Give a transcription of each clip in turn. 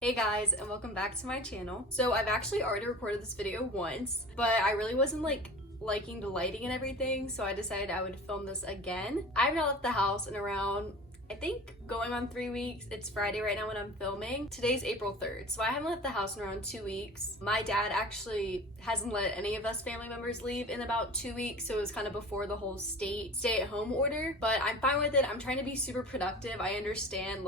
Hey guys, and welcome back to my channel. So I've actually already recorded this video once, but I really wasn't liking the lighting and everything, so I decided I would film this again. I've not left the house in around, I think, going on 3 weeks. It's Friday right now when I'm filming. Today's April 3rd, so I haven't left the house in around 2 weeks. My dad actually hasn't let any of us family members leave in about 2 weeks, so it was kind of before the whole stay-at-home order, but I'm fine with it. I'm trying to be super productive. I understand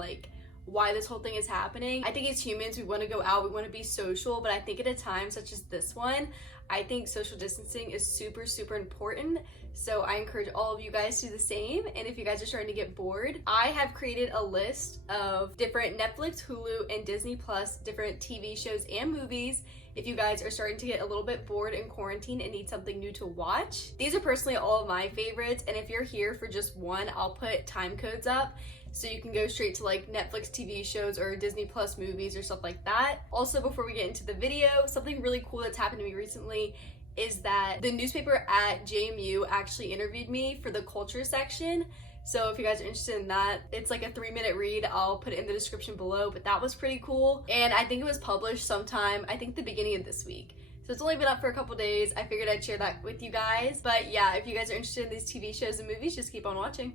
why this whole thing is happening. I think as humans, we want to go out, we want to be social, but I think at a time such as this one, I think social distancing is super, super important. So I encourage all of you guys to do the same. And if you guys are starting to get bored, I have created a list of different Netflix, Hulu, and Disney Plus different TV shows and movies if you guys are starting to get a little bit bored in quarantine and need something new to watch. These are personally all of my favorites, and if you're here for just one, I'll put time codes up so you can go straight to Netflix TV shows or Disney Plus movies or stuff like that. Also, before we get into the video, something really cool that's happened to me recently is that the newspaper at JMU actually interviewed me for the culture section. So if you guys are interested in that, it's like a 3-minute read. I'll put it in the description below, but that was pretty cool. And I think it was published sometime, I think the beginning of this week. So it's only been up for a couple days. I figured I'd share that with you guys. But yeah, if you guys are interested in these TV shows and movies, just keep on watching.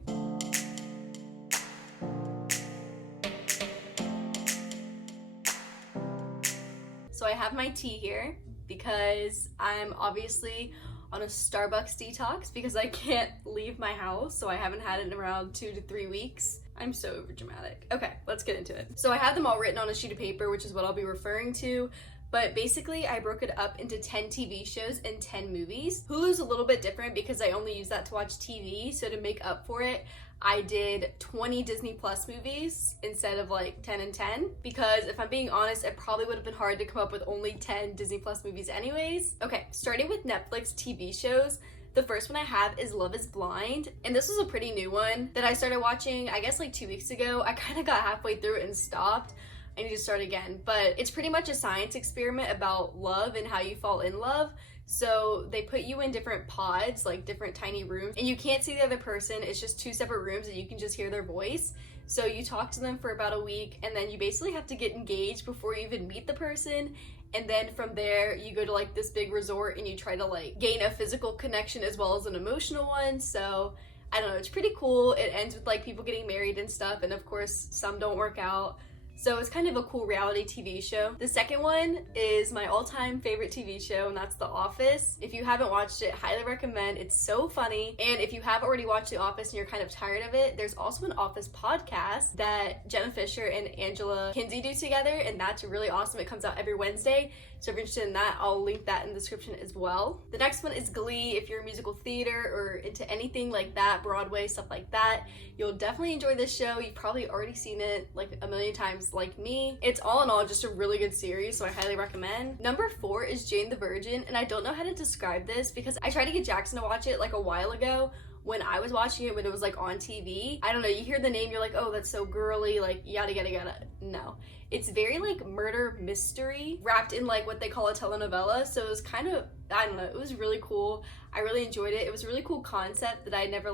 So I have my tea here because I'm obviously on a Starbucks detox because I can't leave my house, so I haven't had it in around 2 to 3 weeks. I'm so overdramatic. Okay, let's get into it. So I have them all written on a sheet of paper, which is what I'll be referring to, but basically I broke it up into 10 TV shows and 10 movies. Hulu's a little bit different because I only use that to watch TV, so to make up for it, I did 20 Disney Plus movies instead of 10 and 10, because if I'm being honest, it probably would have been hard to come up with only 10 Disney Plus movies anyways. Okay, starting with Netflix TV shows, the first one I have is Love is Blind, and this was a pretty new one that I started watching, I guess 2 weeks ago. I kind of got halfway through it and stopped. I need to start again, but it's pretty much a science experiment about love and how you fall in love. So they put you in different pods, different tiny rooms, and you can't see the other person. It's just 2 separate rooms and you can just hear their voice. So you talk to them for about a week, and then you basically have to get engaged before you even meet the person. And then from there, you go to this big resort and you try to gain a physical connection as well as an emotional one. So I don't know, it's pretty cool. It ends with people getting married and stuff, and of course some don't work out. So it's kind of a cool reality TV show. The second one is my all-time favorite TV show, and that's The Office. If you haven't watched it, highly recommend. It's so funny. And if you have already watched The Office and you're kind of tired of it, there's also an Office podcast that Jenna Fisher and Angela Kinsey do together, and that's really awesome. It comes out every Wednesday. So if you're interested in that, I'll link that in the description as well. The next one is Glee. If you're a musical theater or into anything like that, Broadway, stuff like that, you'll definitely enjoy this show. You've probably already seen it a million times like me. It's all in all just a really good series, so I highly recommend. Number 4 is Jane the Virgin, and I don't know how to describe this because I tried to get Jackson to watch it a while ago when I was watching it when it was on TV. I don't know, you hear the name, you're like, oh, that's so girly, yada yada yada. No. It's very murder mystery wrapped in what they call a telenovela. So it was kind of, I don't know, it was really cool. I really enjoyed it. It was a really cool concept that I never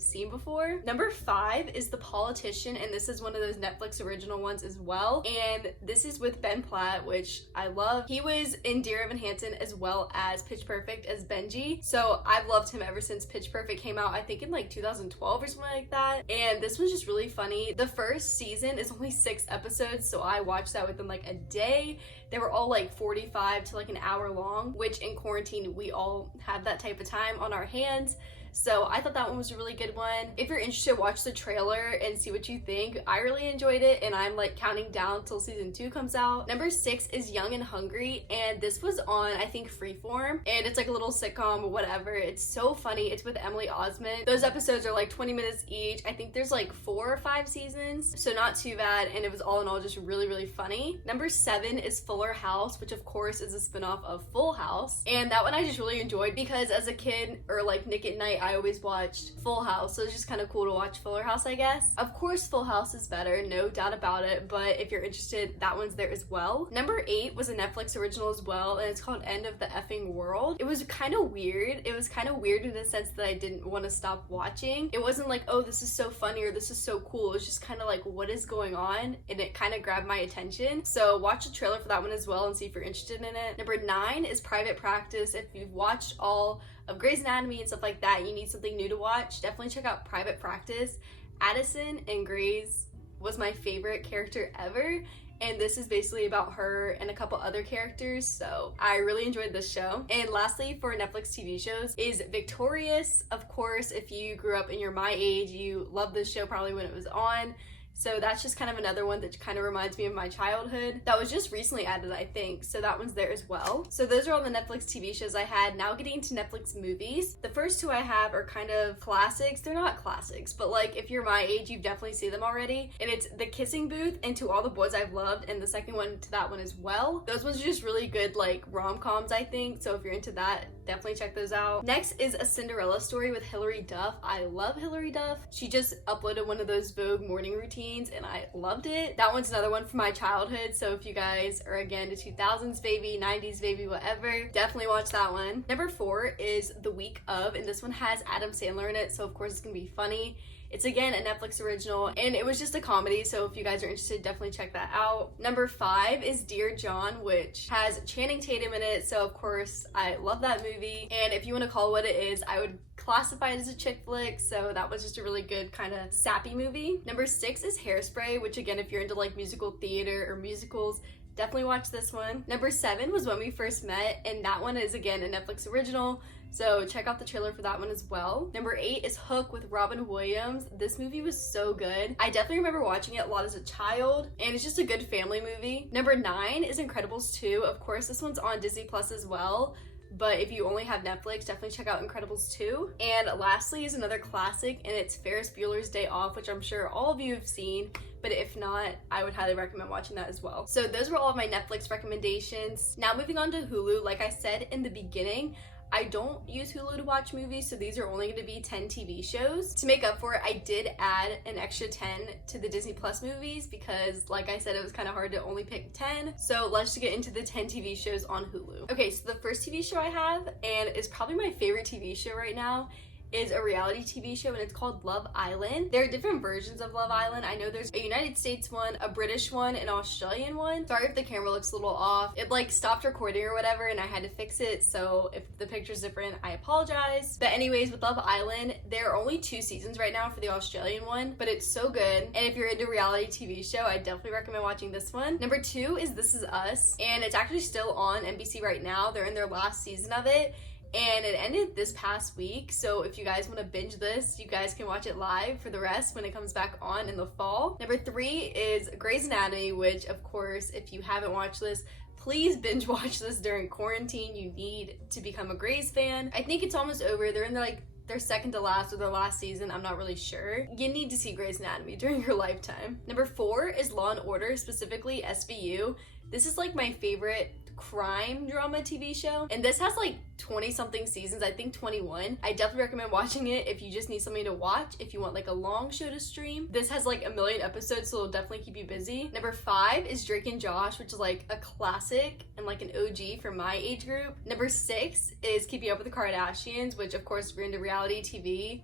seen before. Number 5 is The Politician, and this is one of those Netflix original ones as well, and this is with Ben Platt, which I love. He was in Dear Evan Hansen as well as Pitch Perfect as Benji, so I've loved him ever since Pitch Perfect came out, I think in 2012 or something like that, and this was just really funny. The first season is only 6 episodes, so I watched that within a day. They were all 45 to an hour long, which in quarantine we all have that type of time on our hands. So I thought that one was a really good one. If you're interested, watch the trailer and see what you think. I really enjoyed it, and I'm counting down till season 2 comes out. Number 6 is Young and Hungry, and this was on, I think, Freeform, and it's a little sitcom or whatever. It's so funny. It's with Emily Osment. Those episodes are 20 minutes each. I think there's 4 or 5 seasons, so not too bad, and it was all in all just really, really funny. Number 7 is Fuller House, which of course is a spinoff of Full House, and that one I just really enjoyed because as a kid, or Nick at Night, I always watched Full House, so it's just kind of cool to watch Fuller House, I guess. Of course, Full House is better, no doubt about it, but if you're interested, that one's there as well. Number 8 was a Netflix original as well, and it's called End of the Effing World. It was kind of weird. It was kind of weird in the sense that I didn't want to stop watching. It wasn't like, oh, this is so funny or this is so cool. It was just kind of like, what is going on? And it kind of grabbed my attention. So watch the trailer for that one as well and see if you're interested in it. Number 9 is Private Practice. If you've watched all of Grey's Anatomy and stuff like that, you need something new to watch, definitely check out Private Practice. Addison in Grey's was my favorite character ever, and this is basically about her and a couple other characters, so I really enjoyed this show. And lastly, for Netflix TV shows is Victorious. Of course, if you grew up and you're my age, you loved this show probably when it was on. So that's just kind of another one that kind of reminds me of my childhood. That was just recently added, I think. So that one's there as well. So those are all the Netflix TV shows I had. Now getting into Netflix movies. The first two I have are kind of classics. They're not classics, but like if you're my age, you've definitely seen them already. And it's The Kissing Booth and To All the Boys I've Loved, and the second one to that one as well. Those ones are just really good like rom-coms, I think. So if you're into that, definitely check those out. Next is A Cinderella Story with Hilary Duff. I love Hilary Duff. She just uploaded one of those Vogue morning routines and I loved it. That one's another one from my childhood, so if you guys are again the 2000s baby, 90s baby, whatever, definitely watch that one. Number 4 is The Week Of, and this one has Adam Sandler in it, so of course it's gonna be funny. It's again a Netflix original, and it was just a comedy, so if you guys are interested, definitely check that out. Number 5 is Dear John, which has Channing Tatum in it, so of course I love that movie. And if you want to call it what it is, I would classify it as a chick flick, so that was just a really good kind of sappy movie. Number 6 is Hairspray, which again, if you're into like musical theater or musicals, definitely watch this one. Number 7 was When We First Met, and that one is again a Netflix original, so check out the trailer for that one as well. Number 8 is Hook with Robin Williams. This movie was so good. I definitely remember watching it a lot as a child, and it's just a good family movie. Number 9 is Incredibles 2. Of course, this one's on Disney Plus as well, but if you only have Netflix, definitely check out Incredibles 2. And lastly is another classic, and it's Ferris Bueller's Day Off, which I'm sure all of you have seen, but if not, I would highly recommend watching that as well. So those were all of my Netflix recommendations. Now moving on to Hulu. Like I said in the beginning, I don't use Hulu to watch movies, so these are only going to be 10 TV shows. To make up for it, I did add an extra 10 to the Disney Plus movies because, like I said, it was kind of hard to only pick 10. So let's just get into the 10 TV shows on Hulu. Okay, so the first TV show I have, and is probably my favorite TV show right now, is a reality TV show, and it's called Love Island. There are different versions of Love Island. I know there's a United States one, a British one, an Australian one. Sorry if the camera looks a little off. It like stopped recording or whatever and I had to fix it, so if the picture's different, I apologize. But anyways, with Love Island, there are only 2 seasons right now for the Australian one, but it's so good. And if you're into reality TV show, I definitely recommend watching this one. Number 2 is This Is Us, and it's actually still on NBC right now. They're in their last season of it, and it ended this past week, so if you guys want to binge this, you guys can watch it live for the rest when it comes back on in the fall. Number 3 is Grey's Anatomy, which of course, if you haven't watched this, please binge watch this during quarantine. You need to become a Grey's fan. I think it's almost over. They're in their second to last or their last season, I'm not really sure. You need to see Grey's Anatomy during your lifetime. Number 4 is Law & Order, specifically SVU. This is like my favorite crime drama TV show, and this has like 20 something seasons, I think 21. I definitely recommend watching it if you just need something to watch, if you want like a long show to stream. This has like 1 million episodes, so it'll definitely keep you busy. Number 5 is Drake and Josh, which is like a classic and like an OG for my age group. Number 6 is Keeping Up with the Kardashians, which of course if you're into reality TV,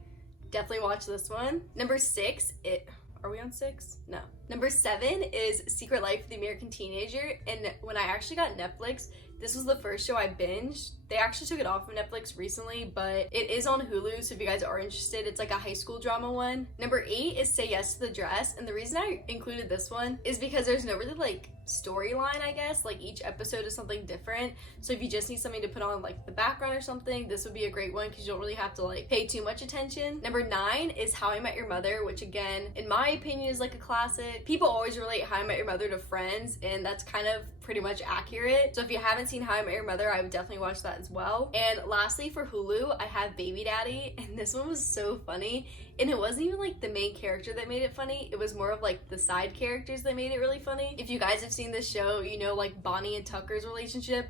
definitely watch this one. Number 6, are we on 6? No. Number 7 is Secret Life of the American Teenager, and when I actually got Netflix, this was the first show I binged. They actually took it off of Netflix recently, but it is on Hulu, so if you guys are interested, it's like a high school drama one. Number 8 is Say Yes to the Dress, and the reason I included this one is because there's no really like storyline, I guess. Like each episode is something different, so if you just need something to put on like the background or something, this would be a great one because you don't really have to like pay too much attention. Number 9 is How I Met Your Mother, which again, in my opinion, is like a classic. People always relate How I Met Your Mother to Friends, and that's kind of pretty much accurate. So if you haven't seen How I Met Your Mother, I would definitely watch that as well. And lastly, for Hulu, I have Baby Daddy, and this one was so funny. And it wasn't even like the main character that made it funny, it was more of like the side characters that made it really funny. If you guys have seen this show, you know like Bonnie and Tucker's relationship.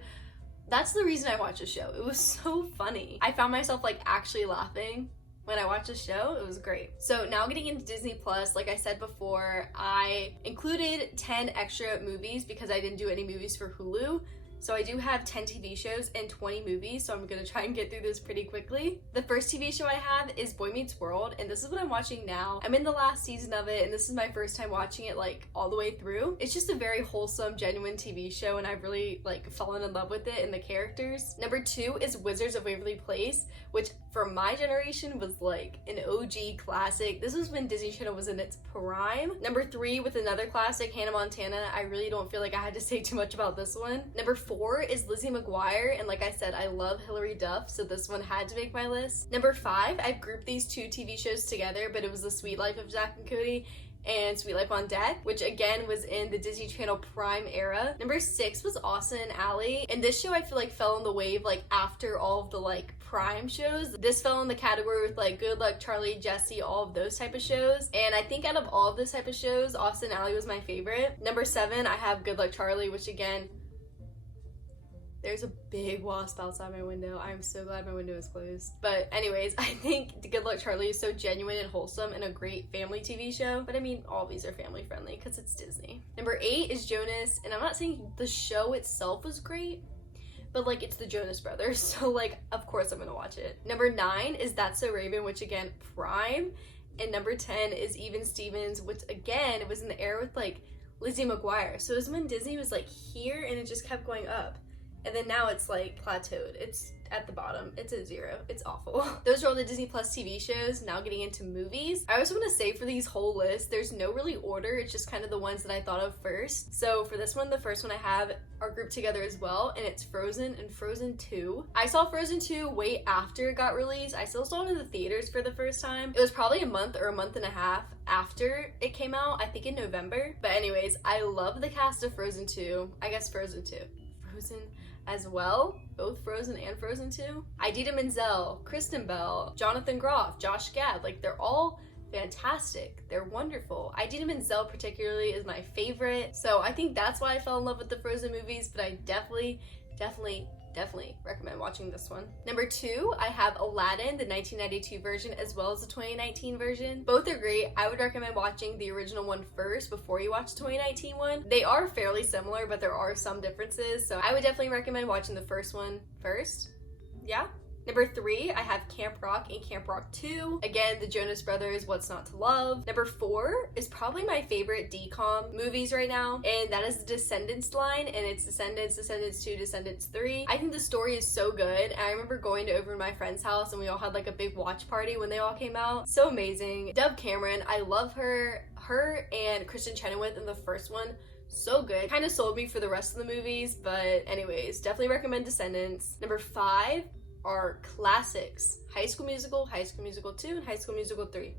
That's the reason I watched the show. It was so funny. I found myself like actually laughing when I watched the show. It was great. So now getting into Disney Plus, like I said before, I included 10 extra movies because I didn't do any movies for Hulu. So I do have 10 TV shows and 20 movies, so I'm gonna try and get through this pretty quickly. The first TV show I have is Boy Meets World, and this is what I'm watching now. I'm in the last season of it, and this is my first time watching it like all the way through. It's just a very wholesome, genuine TV show, and I've really like fallen in love with it and the characters. Number 2 is Wizards of Waverly Place, which for my generation was like an OG classic. This was when Disney Channel was in its prime. Number 3 with another classic, Hannah Montana. I really don't feel like I had to say too much about this one. Number 4 is Lizzie McGuire, and like I said, I love Hilary Duff, so this one had to make my list. Number 5, I've grouped these 2 TV shows together, but it was The Sweet Life of Zack and Cody and Sweet Life on Deck, which again was in the Disney Channel Prime era. Number 6 was Austin and Ally, and this show I feel like fell on the wave like after all of the like Prime shows. This fell in the category with like Good Luck Charlie, Jessie, all of those type of shows, and I think out of all of those type of shows, Austin and Ally was my favorite. Number 7, I have Good Luck Charlie, which again, there's a big wasp outside my window. I'm so glad my window is closed. But anyways, I think Good Luck Charlie is so genuine and wholesome and a great family TV show. But I mean, all these are family friendly because it's Disney. Number 8 is Jonas, and I'm not saying the show itself was great, but like it's the Jonas Brothers, so like of course I'm gonna watch it. Number 9 is That's So Raven, which again, Prime. And number 10 is Even Stevens, which again, it was in the era with like Lizzie McGuire. So it was when Disney was like here and it just kept going up. And then now it's like plateaued. It's at the bottom. It's at 0. It's awful. Those are all the Disney Plus TV shows. Now getting into movies. I also want to say for these whole lists, there's no really order. It's just kind of the ones that I thought of first. So for this one, the first one I have are grouped together as well, and it's Frozen and Frozen 2. I saw Frozen 2 way after it got released. I still saw it in the theaters for the first time. It was probably a month or a month and a half after it came out, I think in November. But anyways, I love the cast of Frozen 2. I guess Frozen 2. Frozen as well, both Frozen and Frozen 2. Idina Menzel, Kristen Bell, Jonathan Groff, Josh Gad, like they're all fantastic. They're wonderful. Idina Menzel particularly is my favorite, so I think that's why I fell in love with the Frozen movies, but I definitely recommend watching this one. Number 2, I have Aladdin, the 1992 version, as well as the 2019 version. Both are great. I would recommend watching the original one first before you watch the 2019 one. They are fairly similar, but there are some differences, so I would definitely recommend watching the first one first. Yeah. Number 3, I have Camp Rock and Camp Rock 2. Again, the Jonas Brothers, What's Not to Love. Number 4 is probably my favorite DCOM movies right now, and that is the Descendants line, and it's Descendants, Descendants 2, Descendants 3. I think the story is so good, and I remember going over to my friend's house, and we all had like a big watch party when they all came out. So amazing. Dove Cameron, I love her. Her and Kristen Chenoweth in the first one, so good. Kind of sold me for the rest of the movies, but anyways, definitely recommend Descendants. Number 5 are classics. High School Musical, High School Musical 2, and High School Musical 3.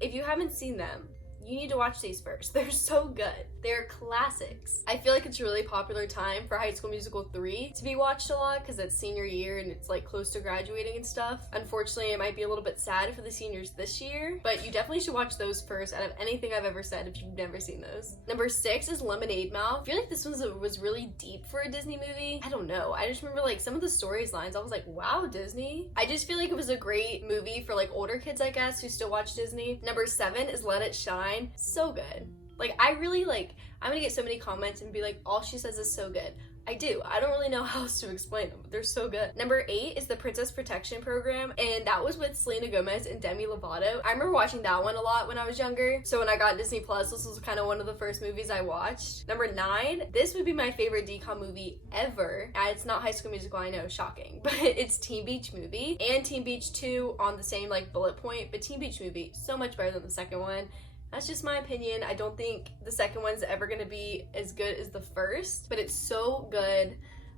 If you haven't seen them, you need to watch these first. They're so good. They're classics. I feel like it's a really popular time for High School Musical 3 to be watched a lot because it's senior year and it's like close to graduating and stuff. Unfortunately, it might be a little bit sad for the seniors this year, but you definitely should watch those first out of anything I've ever said if you've never seen those. Number 6 is Lemonade Mouth. I feel like this one was really deep for a Disney movie. I don't know. I just remember like some of the storylines. I was like, wow, Disney. I just feel like it was a great movie for like older kids, I guess, who still watch Disney. Number 7 is Let It Shine. So good. Like, I really like, I'm gonna get so many comments and be like, all she says is so good. I do. I don't really know how else to explain them, but they're so good. Number 8 is the Princess Protection Program, and that was with Selena Gomez and Demi Lovato. I remember watching that one a lot when I was younger, so when I got Disney Plus, this was kind of one of the first movies I watched. Number 9, this would be my favorite DCOM movie ever. It's not High School Musical, I know, shocking, but it's Teen Beach Movie and Teen Beach 2 on the same like bullet point, but Teen Beach Movie, so much better than the second one. That's just my opinion. I don't think the second one's ever gonna be as good as the first, but it's so good.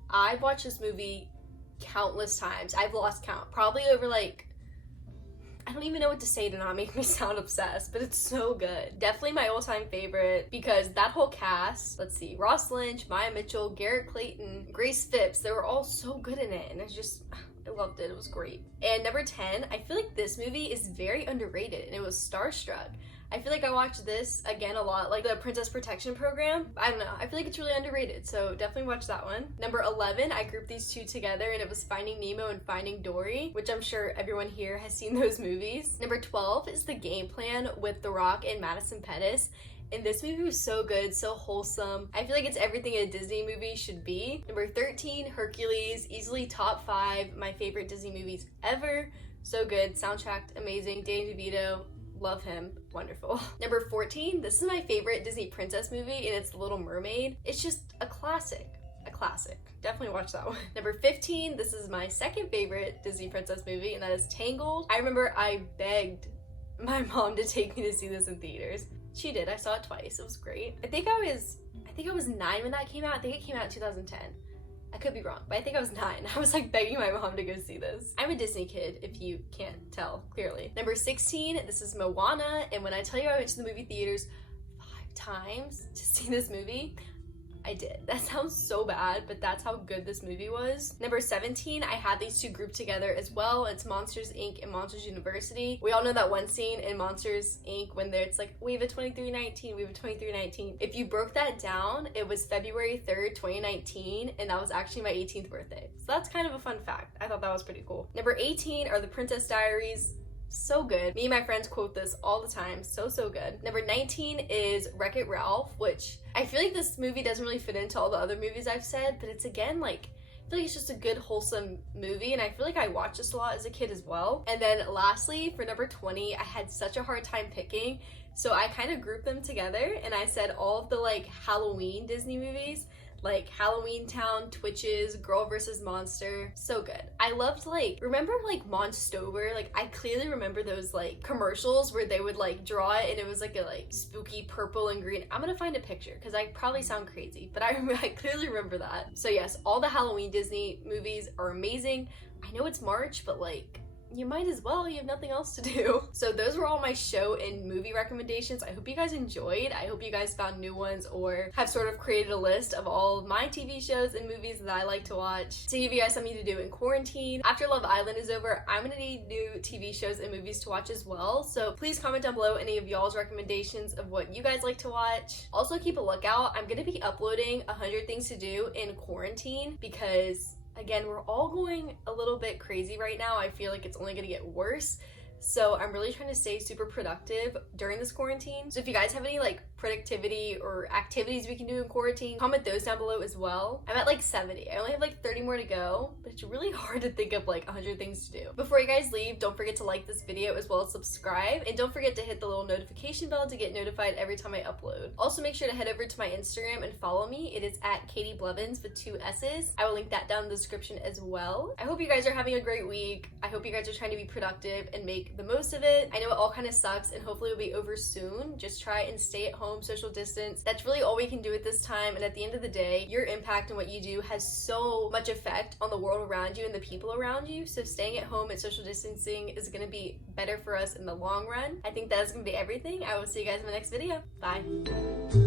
I've watched this movie countless times. I've lost count. Probably over like, I don't even know what to say to not make me sound obsessed, but it's so good. Definitely my all-time favorite because that whole cast, let's see, Ross Lynch, Maya Mitchell, Garrett Clayton, Grace Phipps, they were all so good in it, and it's just, I loved it. It was great. And number 10, I feel like this movie is very underrated, and it was Starstruck. I feel like I watched this again a lot, like the Princess Protection Program. I don't know, I feel like it's really underrated, so definitely watch that one. Number 11, I grouped these two together and it was Finding Nemo and Finding Dory, which I'm sure everyone here has seen those movies. Number 12 is The Game Plan with The Rock and Madison Pettis. And this movie was so good, so wholesome. I feel like it's everything a Disney movie should be. Number 13, Hercules, easily top 5 my favorite Disney movies ever. So good, soundtracked amazing. Danny DeVito, love him, wonderful. Number 14, this is my favorite Disney princess movie, and it's The Little Mermaid. It's just a classic. Definitely watch that one. Number 15, this is my second favorite Disney princess movie, and that is Tangled. I remember I begged my mom to take me to see this in theaters. She did. I saw it twice. It was great. I think I was 9 when that came out. I think it came out in 2010. I could be wrong, but I think I was 9. I was like begging my mom to go see this. I'm a Disney kid, if you can't tell clearly. Number 16, this is Moana, and when I tell you I went to the movie theaters 5 times to see this movie, I did. That sounds so bad, but that's how good this movie was. Number 17, I had these two grouped together as well. It's Monsters, Inc. and Monsters University. We all know that one scene in Monsters, Inc. when it's like, we have a 2319, we have a 2319. If you broke that down, it was February 3rd, 2019, and that was actually my 18th birthday. So that's kind of a fun fact. I thought that was pretty cool. Number 18 are The Princess Diaries. So good. Me and my friends quote this all the time. So good. Number 19 is Wreck-It Ralph, which I feel like this movie doesn't really fit into all the other movies I've said, but it's again like, I feel like it's just a good wholesome movie, and I feel like I watched this a lot as a kid as well. And then lastly, for number 20, I had such a hard time picking, so I kind of grouped them together and I said all of the like Halloween Disney movies, like Halloween Town, Twitches, Girl vs. Monster. So good. I loved remember Monstober? Like I clearly remember those like commercials where they would like draw it and it was like a like spooky purple and green. I'm gonna find a picture because I probably sound crazy, but I clearly remember that. So yes, all the Halloween Disney movies are amazing. I know it's March, but like, you might as well, you have nothing else to do. So those were all my show and movie recommendations. I hope you guys enjoyed. I hope you guys found new ones or have sort of created a list of all of my TV shows and movies that I like to watch to give you guys something to do in quarantine. After Love Island is over, I'm gonna need new TV shows and movies to watch as well. So please comment down below any of y'all's recommendations of what you guys like to watch. Also keep a lookout. I'm gonna be uploading 100 things to do in quarantine because again, we're all going a little bit crazy right now. I feel like it's only gonna get worse. So I'm really trying to stay super productive during this quarantine. So if you guys have any like productivity or activities we can do in quarantine, comment those down below as well. I'm at like 70. I only have like 30 more to go, but it's really hard to think of like 100 things to do. Before you guys leave, don't forget to like this video as well as subscribe, and don't forget to hit the little notification bell to get notified every time I upload. Also make sure to head over to my Instagram and follow me. It is at Katie Blevins with 2 S's. I will link that down in the description as well. I hope you guys are having a great week. I hope you guys are trying to be productive and make the most of it. I know it all kind of sucks and hopefully it'll be over soon. Just try and stay at home, social distance. That's really all we can do at this time, and at the end of the day, your impact and what you do has so much effect on the world around you and the people around you. So staying at home and social distancing is going to be better for us in the long run. I think that's going to be everything. I will see you guys in my next video. Bye.